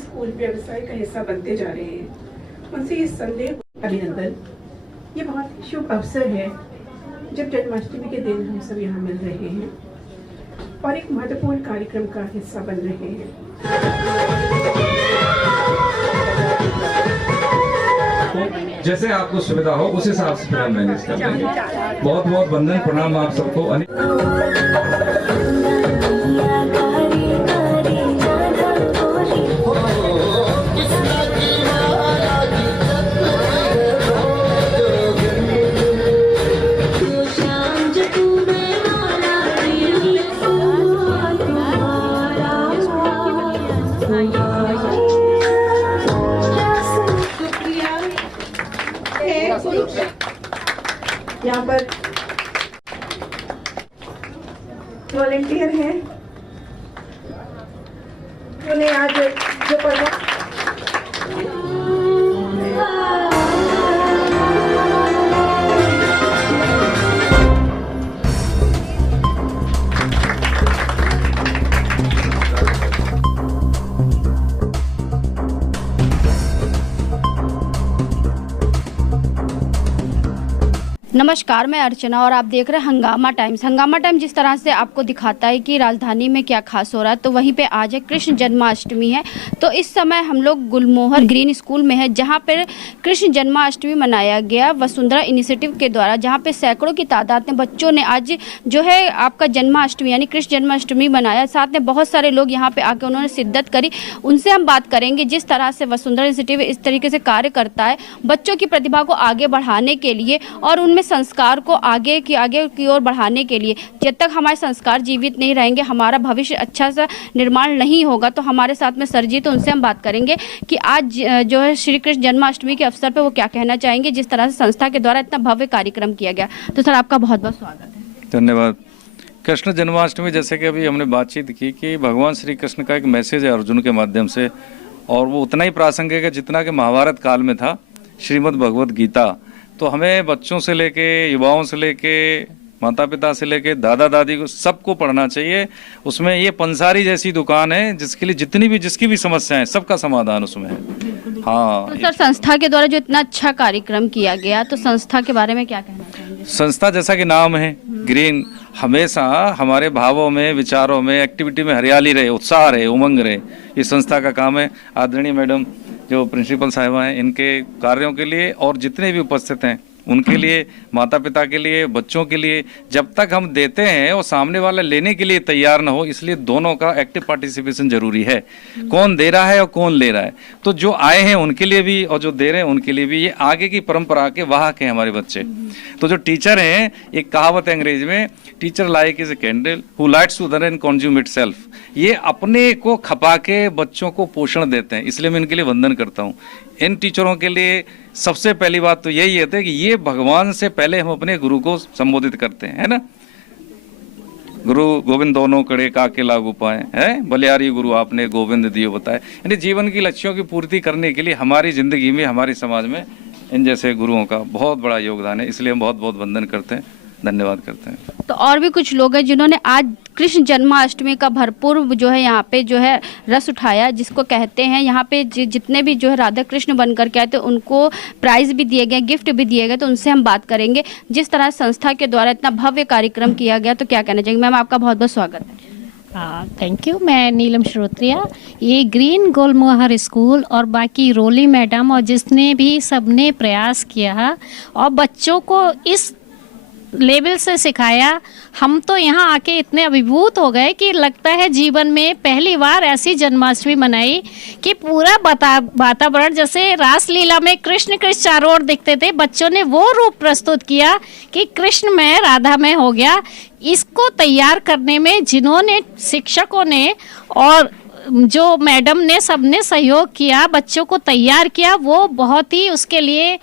School व्यवसाय का हिस्सा बनते जा रहे हैं, उनसे ये संदेह अभिनंदन। ये बहुत ही शुभ अवसर है जब जन्माष्टमी के दिन हम सब यहाँ मिल रहे हैं और एक महत्वपूर्ण कार्यक्रम का हिस्सा बन रहे हैं। तो जैसे आपको सुविधा हो उस हिसाब से फिर हम मैनेज कर देंगे। बहुत बहुत वंदन, प्रणाम आप सबको। यहाँ पर वॉलेंटियर हैं, उन्हें आज जो प्रोग्राम नमस्कार, मैं अर्चना और आप देख रहे हैं हंगामा टाइम्स। हंगामा टाइम्स जिस तरह से आपको दिखाता है कि राजधानी में क्या खास हो रहा है, तो वहीं पे आज है कृष्ण जन्माष्टमी है। तो इस समय हम लोग गुलमोहर ग्रीन स्कूल में है, जहां पर कृष्ण जन्माष्टमी मनाया गया वसुंधरा इनिशिएटिव के द्वारा, जहां पे सैकड़ों की तादाद में बच्चों ने आज जो है आपका जन्माष्टमी यानी कृष्ण जन्माष्टमी मनाया। साथ में बहुत सारे लोग यहाँ पे आके उन्होंने शिद्दत करी। उनसे हम बात करेंगे जिस तरह से वसुंधरा इनिशिएटिव इस तरीके से कार्य करता है बच्चों की प्रतिभा को आगे बढ़ाने के लिए और उनमें संस्कार को आगे की ओर बढ़ाने के लिए। जब तक हमारे संस्कार जीवित नहीं रहेंगे, हमारा भविष्य अच्छा सा निर्माण नहीं होगा। तो हमारे साथ में सर जी, तो उनसे हम बात करेंगे कि आज जो है श्री कृष्ण जन्माष्टमी के अवसर पर वो क्या कहना चाहेंगे, जिस तरह से संस्था के द्वारा इतना भव्य कार्यक्रम किया गया। तो सर आपका बहुत बहुत स्वागत है। धन्यवाद। कृष्ण जन्माष्टमी, जैसे कि अभी हमने बातचीत की कि भगवान श्री कृष्ण का एक मैसेज है अर्जुन के माध्यम से, और वो उतना ही प्रासंगिक है जितना कि महाभारत काल में था श्रीमद् भगवत गीता। तो हमें बच्चों से लेके, युवाओं से लेके, माता पिता से लेके, दादा दादी को सबको पढ़ना चाहिए। उसमें ये पंसारी जैसी दुकान है जिसके लिए जिसकी भी समस्याएं, सबका समाधान उसमें है। हाँ। तो सर संस्था के द्वारा जो इतना अच्छा कार्यक्रम किया गया, तो संस्था के बारे में क्या कहना चाहेंगे? संस्था जैसा कि नाम है ग्रीन, हमेशा हमारे भावों में, विचारों में, एक्टिविटी में हरियाली रहे, उत्साह रहे, उमंग रहे, ये संस्था का काम है। आदरणीय मैडम जो प्रिंसिपल साहिबा हैं, इनके कार्यों के लिए और जितने भी उपस्थित हैं उनके लिए, माता पिता के लिए, बच्चों के लिए, जब तक हम देते हैं और सामने वाला लेने के लिए तैयार ना हो, इसलिए दोनों का एक्टिव पार्टिसिपेशन जरूरी है। कौन दे रहा है और कौन ले रहा है। तो जो आए हैं उनके लिए भी और जो दे रहे हैं उनके लिए भी, ये आगे की परंपरा के वाहक हैं हमारे बच्चे। तो जो टीचर हैं, एक कहावत है अंग्रेज में, teacher like is a candle who lights to other and consume itself. ये अपने को खपा के बच्चों को पोषण देते हैं, इसलिए मैं इनके लिए वंदन करता हूँ। इन टीचरों के लिए सबसे पहली बात तो यही है कि ये भगवान से पहले हम अपने गुरु को संबोधित करते हैं, है ना। गुरु गोविंद दोनों कड़े काके लागू पाए, है बलियारी गुरु आपने गोविंद दियो बताए। यानी जीवन की लक्ष्यों की पूर्ति करने के लिए हमारी जिंदगी में, हमारे समाज में इन जैसे गुरुओं का बहुत बड़ा योगदान है, इसलिए हम बहुत बहुत वंदन करते हैं, धन्यवाद करते हैं। तो और भी कुछ लोग हैं जिन्होंने आज कृष्ण जन्माष्टमी का भरपूर जो है यहाँ पे जो है रस उठाया, जिसको कहते हैं यहाँ पे जितने भी जो है राधा कृष्ण बनकर के आए थे उनको प्राइज भी दिए गए, गिफ्ट भी दिए गए। तो उनसे हम बात करेंगे जिस तरह संस्था के द्वारा इतना भव्य कार्यक्रम किया गया। तो क्या कहना चाहिए मैम, आपका बहुत बहुत स्वागत है। Thank you. मैं नीलम श्रोत्रिया। ये ग्रीन गुलमोहर स्कूल और बाकी रोली मैडम और जिसने भी सबने प्रयास किया और बच्चों को इस लेवल से सिखाया, हम तो यहाँ आके इतने अभिभूत हो गए कि लगता है जीवन में पहली बार ऐसी जन्माष्टमी मनाई कि पूरा वातावरण जैसे रासलीला में कृष्ण कृष्ण चारों ओर दिखते थे, बच्चों ने वो रूप प्रस्तुत किया कि कृष्ण में राधा में हो गया। इसको तैयार करने में जिन्होंने, शिक्षकों ने और जो मैडम ने, सबने सहयोग किया, बच्चों को तैयार किया, वो बहुत ही, उसके लिए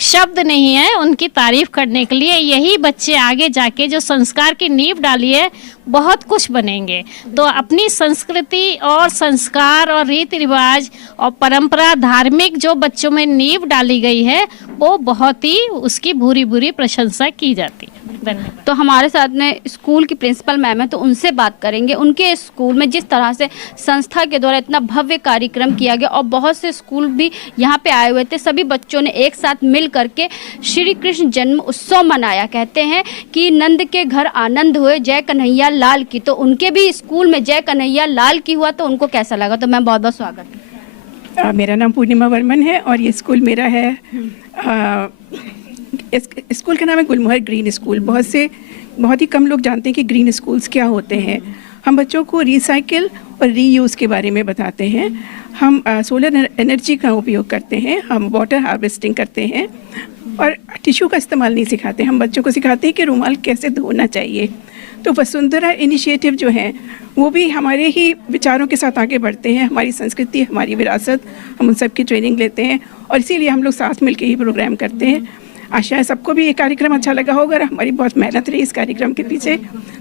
शब्द नहीं है उनकी तारीफ करने के लिए। यही बच्चे आगे जाके जो संस्कार की नींव डाली है, बहुत कुछ बनेंगे। तो अपनी संस्कृति और संस्कार और रीति रिवाज और परंपरा, धार्मिक जो बच्चों में नींव डाली गई है, वो बहुत ही, उसकी भूरी भूरी प्रशंसा की जाती है। धन्यवाद। तो हमारे साथ में स्कूल की प्रिंसिपल मैम है, तो उनसे बात करेंगे। उनके स्कूल में जिस तरह से संस्था के द्वारा इतना भव्य कार्यक्रम किया गया और बहुत से स्कूल भी यहाँ पे आए हुए थे, सभी बच्चों ने एक साथ मिल करके श्री कृष्ण जन्म उत्सव मनाया। कहते हैं कि नंद के घर आनंद हुए, जय कन्हैया लाल की। तो उनके भी स्कूल में जय कन्हैया लाल की हुआ, तो उनको कैसा लगा? तो मैम बहुत बहुत स्वागत। मेरा नाम पूर्णिमा वर्मन है और ये स्कूल मेरा है। इस स्कूल का नाम है गुलमोहर ग्रीन स्कूल। बहुत ही कम लोग जानते हैं कि ग्रीन स्कूल्स क्या होते हैं। हम बच्चों को रिसाइकिल और रीयूज़ के बारे में बताते हैं। हम सोलर एनर्जी का उपयोग करते हैं, हम वाटर हार्वेस्टिंग करते हैं और टिश्यू का इस्तेमाल नहीं सिखाते। हम बच्चों को सिखाते हैं कि रुमाल कैसे धोना चाहिए। तो वसुंधरा इनिशिएटिव जो है वो भी हमारे ही विचारों के साथ आगे बढ़ते हैं। हमारी संस्कृति, हमारी विरासत, हम उन सब की ट्रेनिंग लेते हैं और इसीलिए हम लोग साथ मिलकर ही प्रोग्राम करते हैं। आशा है सबको भी ये कार्यक्रम अच्छा लगा होगा और हमारी बहुत मेहनत रही इस कार्यक्रम के पीछे।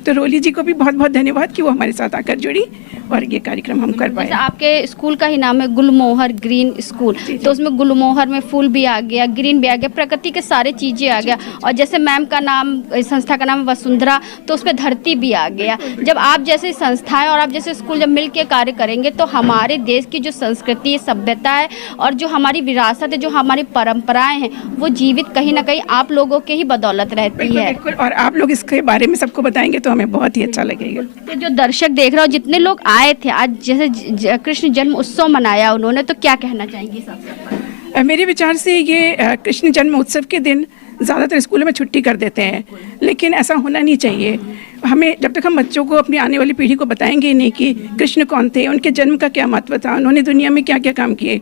तो रोली जी को भी बहुत बहुत धन्यवाद कि वो हमारे साथ आकर जुड़ी और ये कार्यक्रम हम कर पाए। आपके स्कूल का ही नाम है गुलमोहर ग्रीन स्कूल, तो उसमें गुलमोहर में फूल भी आ गया, ग्रीन भी आ गया, प्रकृति के सारे चीज़ें आ गया। और जैसे मैम का नाम, संस्था का नाम वसुंधरा, तो उसमें धरती भी आ गया। जब आप जैसे संस्थाएं और आप जैसे स्कूल जब मिल के कार्य करेंगे तो हमारे देश की जो संस्कृति, सभ्यता है और जो हमारी विरासत है, जो हमारी परंपराएं हैं, वो जीवित कहीं ना कहीं आप लोगों के ही बदौलत रहती है। बिल्कुल, और आप लोग इसके बारे में सबको बताएंगे तो हमें बहुत ही अच्छा लगेगा। तो जो दर्शक देख रहे हो, जितने लोग आए थे आज, जैसे कृष्ण जन्म उत्सव मनाया उन्होंने, तो क्या कहना चाहेंगी सबसे? मेरे विचार से ये कृष्ण जन्म उत्सव के दिन ज़्यादातर स्कूलों में छुट्टी कर देते हैं, लेकिन ऐसा होना नहीं चाहिए। हमें, जब तक हम बच्चों को, अपनी आने वाली पीढ़ी को बताएंगे ही नहीं कि कृष्ण कौन थे, उनके जन्म का क्या महत्व था, उन्होंने दुनिया में क्या क्या काम किए,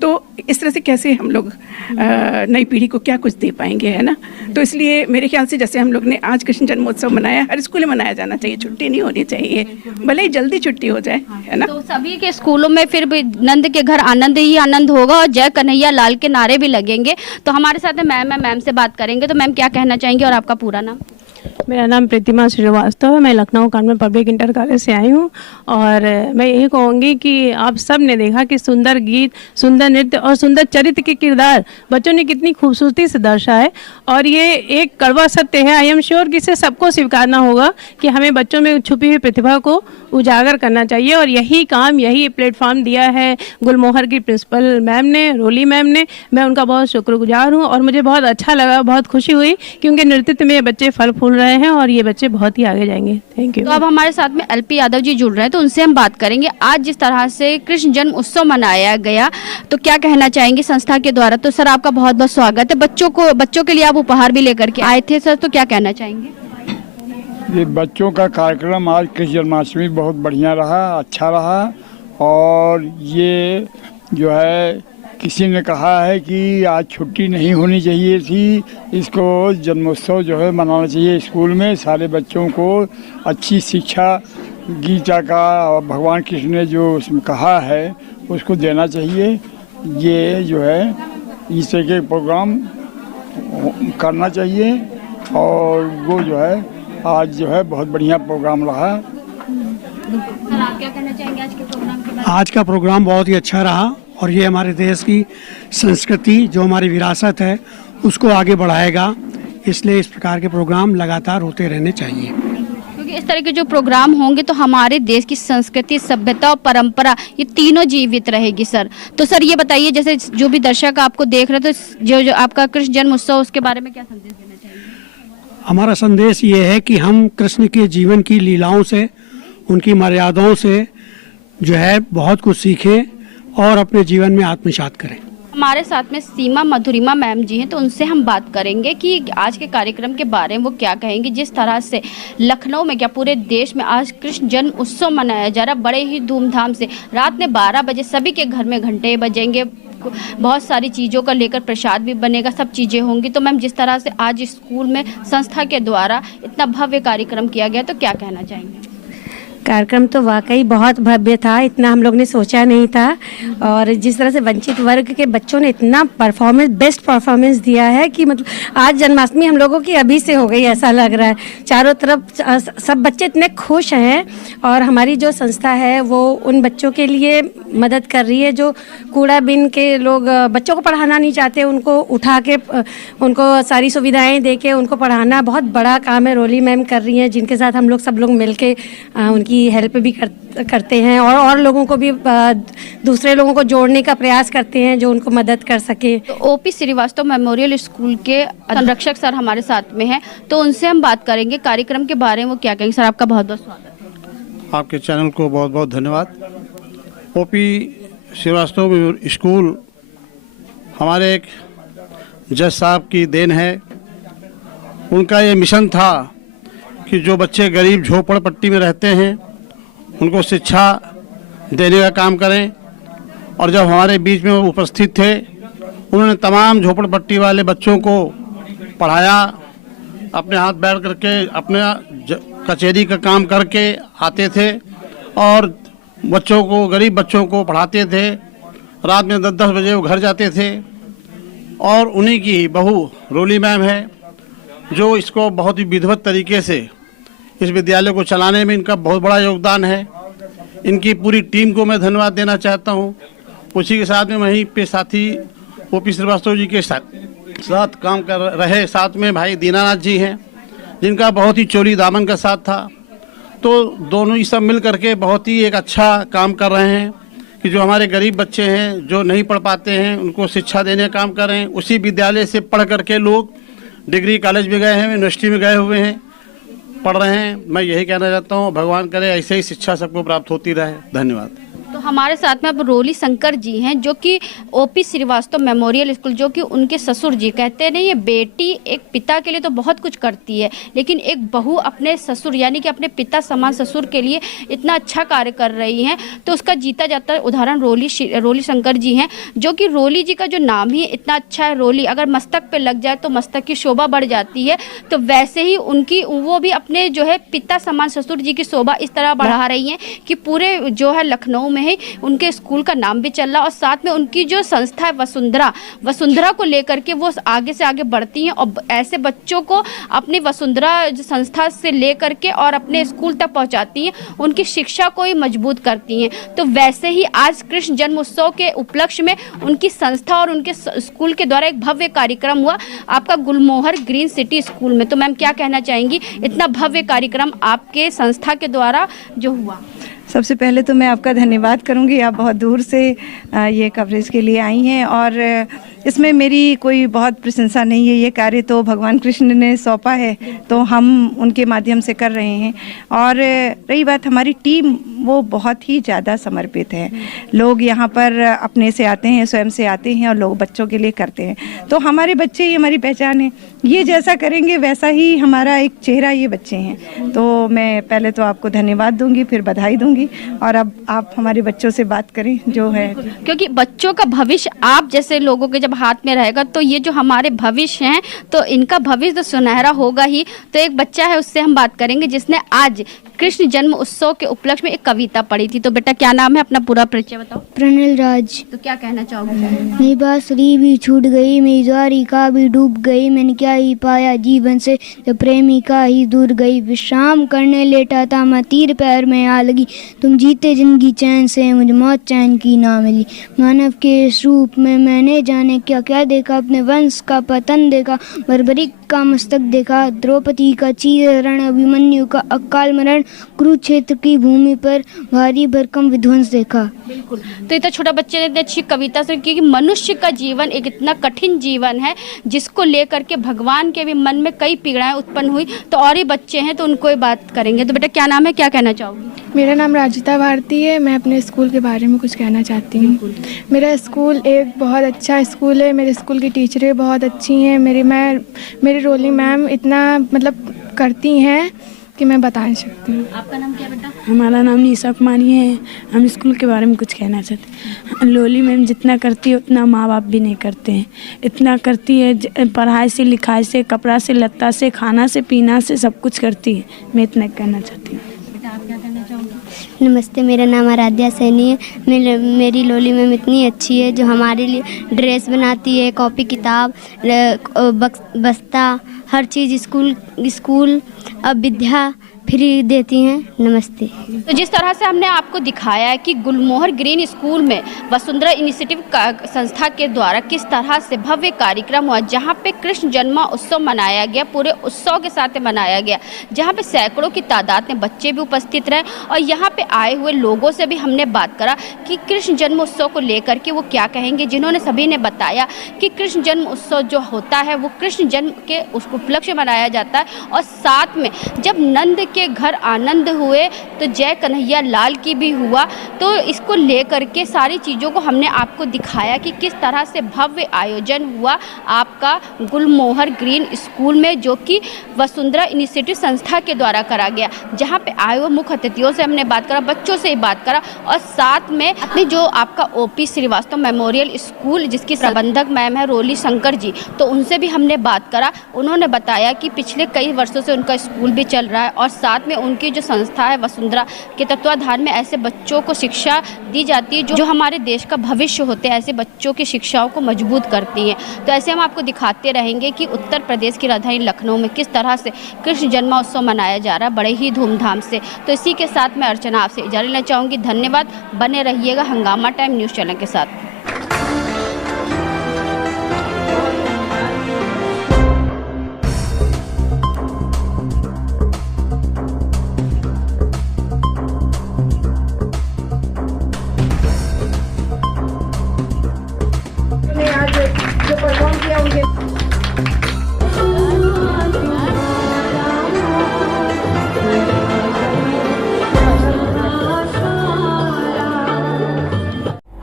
तो इस तरह से कैसे हम लोग नई पीढ़ी को क्या कुछ दे पाएंगे, है ना। तो इसलिए मेरे ख्याल से जैसे हम लोग ने आज कृष्ण जन्मोत्सव मनाया, हर स्कूल में मनाया जाना चाहिए, छुट्टी नहीं होनी चाहिए, भले ही जल्दी छुट्टी हो जाए, है ना। तो सभी के स्कूलों में फिर भी नंद के घर आनंद ही आनंद होगा और जय कन्हैया लाल के नारे भी लगेंगे। तो हमारे साथ मैम से बात करेंगे। तो मैम क्या कहना चाहेंगे और आपका पूरा नाम? मेरा नाम प्रतिमा श्रीवास्तव है। मैं Lucknow Kanpur public inter college से आई हूँ और मैं यही कहूँगी कि आप सब ने देखा कि सुंदर गीत, सुंदर नृत्य और सुंदर चरित्र के किरदार बच्चों ने कितनी खूबसूरती से दर्शाए। और ये एक कड़वा सत्य है, आई एम श्योर कि इसे सबको स्वीकारना होगा कि हमें बच्चों में छुपी हुई प्रतिभा को उजागर करना चाहिए। और यही काम, यही प्लेटफॉर्म दिया है गुलमोहर की प्रिंसिपल मैम ने, रोली मैम ने। मैं उनका बहुत शुक्रगुजार हूँ और मुझे बहुत अच्छा लगा, बहुत खुशी हुई क्योंकि नृत्य में बच्चे फल फूल रहे हैं और ये बच्चे बहुत ही आगे जाएंगे। Thank you. तो अब हमारे साथ में LP यादव जी जुड़ रहे हैं, तो उनसे हम बात करेंगे। आज जिस तरह से कृष्ण जन्म उत्सव मनाया गया, तो क्या कहना चाहेंगे संस्था के द्वारा? तो सर आपका बहुत बहुत स्वागत है। बच्चों के लिए आप उपहार भी लेकर के आए थे सर, तो क्या कहना चाहेंगे? ये बच्चों का कार्यक्रम आज कृष्ण जन्माष्टमी बहुत बढ़िया रहा, अच्छा रहा। और ये जो है, किसी ने कहा है कि आज छुट्टी नहीं होनी चाहिए थी, इसको जन्मोत्सव जो है मनाना चाहिए स्कूल में। सारे बच्चों को अच्छी शिक्षा, गीता का और भगवान कृष्ण ने जो उसमें कहा है उसको देना चाहिए। ये जो है इस तरह के प्रोग्राम करना चाहिए और वो जो है आज जो है बहुत बढ़िया प्रोग्राम रहा। सर आप क्या कहना चाहेंगे आज के प्रोग्राम के बारे में? आज का प्रोग्राम बहुत ही अच्छा रहा और ये हमारे देश की संस्कृति, जो हमारी विरासत है, उसको आगे बढ़ाएगा। इसलिए इस प्रकार के प्रोग्राम लगातार होते रहने चाहिए, क्योंकि इस तरह के जो प्रोग्राम होंगे तो हमारे देश की संस्कृति, सभ्यता और परंपरा, ये तीनों जीवित रहेगी सर। तो सर ये बताइए, जैसे जो भी दर्शक आपको देख रहे, तो जो आपका कृष्ण जन्म उत्सव, उसके बारे में क्या संदेश देना चाहिए? हमारा संदेश ये है कि हम कृष्ण के जीवन की लीलाओं से, उनकी मर्यादाओं से जो है बहुत कुछ सीखें और अपने जीवन में आत्मसात करें। हमारे साथ में सीमा मधुरिमा मैम जी हैं, तो उनसे हम बात करेंगे कि आज के कार्यक्रम के बारे में वो क्या कहेंगे। जिस तरह से लखनऊ में, क्या पूरे देश में आज कृष्ण जन्म उत्सव मनाया जा रहा, बड़े ही धूमधाम से। रात में 12 बजे सभी के घर में घंटे बजेंगे, बहुत सारी चीज़ों का लेकर प्रसाद भी बनेगा, सब चीज़ें होंगी। तो मैम जिस तरह से आज स्कूल में संस्था के द्वारा इतना भव्य कार्यक्रम किया गया, तो क्या कहना चाहेंगे? कार्यक्रम तो वाकई बहुत भव्य था, इतना हम लोग ने सोचा नहीं था। और जिस तरह से वंचित वर्ग के बच्चों ने इतना बेस्ट परफॉर्मेंस दिया है कि मतलब आज जन्माष्टमी हम लोगों की अभी से हो गई ऐसा लग रहा है। चारों तरफ सब बच्चे इतने खुश हैं और हमारी जो संस्था है वो उन बच्चों के लिए मदद कर रही है जो कूड़ा बिन के लोग बच्चों को पढ़ाना नहीं चाहते, उनको उठा के उनको सारी सुविधाएं दे के उनको पढ़ाना बहुत बड़ा काम है। रोली मैम कर रही हैं, जिनके साथ हम लोग सब लोग मिल के उनकी हेल्प भी करते हैं और लोगों को भी दूसरे लोगों को जोड़ने का प्रयास करते हैं जो उनको मदद कर सके। तो ओपी श्रीवास्तव मेमोरियल स्कूल के संरक्षक सर हमारे साथ में हैं, तो उनसे हम बात करेंगे कार्यक्रम के बारे में वो क्या कहेंगे। सर आपका बहुत बहुत स्वागत है। आपके चैनल को बहुत बहुत धन्यवाद। ओपी श्रीवास्तव स्कूल हमारे एक जज साहब की देन है। उनका ये मिशन था कि जो बच्चे गरीब झोपड़पट्टी में रहते हैं उनको शिक्षा देने का काम करें। और जब हमारे बीच में वो उपस्थित थे उन्होंने तमाम झोपड़पट्टी वाले बच्चों को पढ़ाया। अपने हाथ बैठ करके अपने कचहरी का काम करके आते थे और बच्चों को, गरीब बच्चों को पढ़ाते थे। रात में 10-10 बजे वो घर जाते थे। और उन्हीं की बहू रोली मैम है जो इसको बहुत ही विधिवत तरीके से इस विद्यालय को चलाने में इनका बहुत बड़ा योगदान है। इनकी पूरी टीम को मैं धन्यवाद देना चाहता हूँ। उसी के साथ में वहीं पे साथी ओपी श्रीवास्तव जी के साथ काम कर रहे साथ में भाई दीनानाथ जी हैं जिनका बहुत ही चोली दामन का साथ था। तो दोनों ही सब मिल करके बहुत ही एक अच्छा काम कर रहे हैं कि जो हमारे गरीब बच्चे हैं जो नहीं पढ़ पाते हैं उनको शिक्षा देने का काम कर रहे हैं। उसी विद्यालय से पढ़ करके लोग डिग्री कॉलेज में गए हैं, यूनिवर्सिटी में गए हुए हैं, पढ़ रहे हैं। मैं यही कहना चाहता हूँ भगवान करे ऐसे ही शिक्षा सबको प्राप्त होती रहे। धन्यवाद। तो हमारे साथ में अब रोली शंकर जी हैं जो कि ओपी श्रीवास्तव मेमोरियल स्कूल, जो कि उनके ससुर जी कहते हैं नहीं, ये बेटी एक पिता के लिए तो बहुत कुछ करती है लेकिन एक बहू अपने ससुर यानी कि अपने पिता समान ससुर के लिए इतना अच्छा कार्य कर रही हैं। तो उसका जीता जाता उदाहरण रोली शंकर जी हैं जो कि रोली जी का जो नाम ही इतना अच्छा है। रोली अगर मस्तक पे लग जाए तो मस्तक की शोभा बढ़ जाती है। तो वैसे ही उनकी वो भी अपने जो है पिता समान ससुर जी की शोभा इस तरह बढ़ा रही हैं कि पूरे जो है लखनऊ में है उनके स्कूल का नाम भी चल रहा और साथ में उनकी जो संस्था है वसुंधरा को लेकर के वो आगे से आगे बढ़ती हैं और ऐसे बच्चों को अपनी वसुंधरा संस्था से लेकर के और अपने स्कूल तक पहुंचाती हैं, उनकी शिक्षा को ही मजबूत करती हैं। तो वैसे ही आज कृष्ण जन्म उत्सव के उपलक्ष्य में उनकी संस्था और उनके स्कूल के द्वारा एक भव्य कार्यक्रम हुआ आपका गुलमोहर ग्रीन सिटी स्कूल में। तो मैम क्या कहना चाहेंगी, इतना भव्य कार्यक्रम आपके संस्था के द्वारा जो हुआ? सबसे पहले तो मैं आपका धन्यवाद करूंगी, आप बहुत दूर से ये कवरेज के लिए आई हैं और इसमें मेरी कोई बहुत प्रशंसा नहीं है। ये कार्य तो भगवान कृष्ण ने सौंपा है तो हम उनके माध्यम से कर रहे हैं। और रही बात हमारी टीम, वो बहुत ही ज़्यादा समर्पित है। लोग यहाँ पर अपने से आते हैं, स्वयं से आते हैं और लोग बच्चों के लिए करते हैं। तो हमारे बच्चे ही हमारी पहचान है। ये जैसा करेंगे वैसा ही हमारा एक चेहरा ये बच्चे हैं। तो मैं पहले तो आपको धन्यवाद दूंगी, फिर बधाई दूंगी और अब आप हमारे बच्चों से बात करें जो है, क्योंकि बच्चों का भविष्य आप जैसे लोगों के जब हाथ में रहेगा तो ये जो हमारे भविष्य हैं तो इनका भविष्य तो सुनहरा होगा ही। तो एक बच्चा है उससे हम बात करेंगे जिसने आज कृष्ण जन्म उत्सव के उपलक्ष्य में एक कविता पढ़ी थी। तो बेटा क्या नाम है, अपना पूरा परिचय बताओ। प्रणल राज। तो क्या कहना चाहोगे? मेरी बांसुरी भी छूट गई, मेरी द्वारिका भी डूब गई, मैंने क्या ही पाया जीवन से जब प्रेमिका ही दूर गई। विश्राम करने लेटा था मैं, तीर पैर में आ लगी, तुम जीते जिंदगी चैन से, मुझे मौत चैन की ना मिली। मानव के इस रूप में मैंने जाने क्या क्या देखा, अपने वंश का पतन देखा, बर्बरिक का मस्तक देखा, द्रौपदी का चीरण, अभिमन्यु का अकाल मरण, कुरुक्षेत्र की भूमि पर भारी भरकम विध्वंस देखा। बिल्कुल। तो इतना छोटा बच्चे ने इतनी अच्छी कविता से, क्योंकि मनुष्य का जीवन एक इतना कठिन जीवन है जिसको लेकर के भगवान के भी मन में कई पीड़ाएं उत्पन्न हुई। तो और ही बच्चे हैं तो उनको ही बात करेंगे। तो बेटा क्या नाम है, क्या कहना चाहोगी? मेरा नाम राजिता भारती है। मैं अपने स्कूल के बारे में कुछ कहना चाहती हूँ। मेरा स्कूल एक बहुत अच्छा स्कूल है। मेरे स्कूल की टीचरें बहुत अच्छी हैं। मेरी रोली मैम इतना मतलब करती हैं कि मैं बता नहीं सकती हूँ। आपका नाम क्या बेटा? हमारा नाम निशा कुमारी है। हम स्कूल के बारे में कुछ कहना चाहते हैं। लोली मैम जितना करती है उतना माँ बाप भी नहीं करते हैं। इतना करती है, पढ़ाई से, लिखाई से, कपड़ा से, लत्ता से, खाना से, पीना से, सब कुछ करती है। मैं इतना कहना चाहती हूँ। बेटा आप क्या कहना चाहोगे? नमस्ते, मेरा नाम आराध्या सैनी है। मेरी लोली मैम इतनी अच्छी है जो हमारे लिए ड्रेस बनाती है, कॉपी किताब बस्ता हर चीज़ स्कूल विद्या फ्री देती हैं। नमस्ते। तो जिस तरह से हमने आपको दिखाया है कि गुलमोहर ग्रीन स्कूल में वसुंधरा इनिशिएटिव संस्था के द्वारा किस तरह से भव्य कार्यक्रम हुआ, जहां पे कृष्ण जन्मोत्सव मनाया गया, पूरे उत्सव के साथ मनाया गया, जहां पे सैकड़ों की तादाद में बच्चे भी उपस्थित रहे और यहां पे आए हुए लोगों से भी हमने बात करा कि कृष्ण जन्मोत्सव को लेकर के वो क्या कहेंगे, जिन्होंने सभी ने बताया कि कृष्ण जन्मोत्सव जो होता है वो कृष्ण जन्म के उस उपलक्ष्य मनाया जाता है और साथ में जब नंद के घर आनंद हुए तो जय कन्हैया लाल की भी हुआ। तो इसको लेकर के सारी चीज़ों को हमने आपको दिखाया कि किस तरह से भव्य आयोजन हुआ आपका गुलमोहर ग्रीन स्कूल में, जो कि वसुंधरा इनिशिएटिव संस्था के द्वारा करा गया, जहां पे आए हुए मुख्य अतिथियों से हमने बात करा, बच्चों से ही बात करा और साथ में अपने जो आपका ओपी श्रीवास्तव मेमोरियल स्कूल जिसकी प्रबंधक मैम है रोली शंकर जी, तो उनसे भी हमने बात करा। उन्होंने बताया कि पिछले कई वर्षों से उनका स्कूल भी चल रहा है और साथ में उनकी जो संस्था है वसुंधरा के तत्वाधान में ऐसे बच्चों को शिक्षा दी जाती है जो हमारे देश का भविष्य होते हैं, ऐसे बच्चों की शिक्षाओं को मजबूत करती हैं। तो ऐसे हम आपको दिखाते रहेंगे कि उत्तर प्रदेश की राजधानी लखनऊ में किस तरह से कृष्ण जन्मोत्सव मनाया जा रहा है बड़े ही धूमधाम से। तो इसी के साथ मैं अर्चना आपसे इजाज़त लेना चाहूँगी। धन्यवाद। बने रहिएगा हंगामा टाइम न्यूज़ चैनल के साथ। आज जो परफॉर्म किया उनके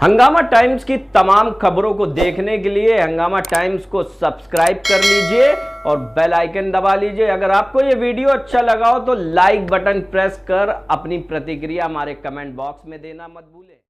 हंगामा टाइम्स की तमाम खबरों को देखने के लिए हंगामा टाइम्स को सब्सक्राइब कर लीजिए और बेल आइकन दबा लीजिए। अगर आपको ये वीडियो अच्छा लगा हो तो लाइक बटन प्रेस कर अपनी प्रतिक्रिया हमारे कमेंट बॉक्स में देना मत भूलें।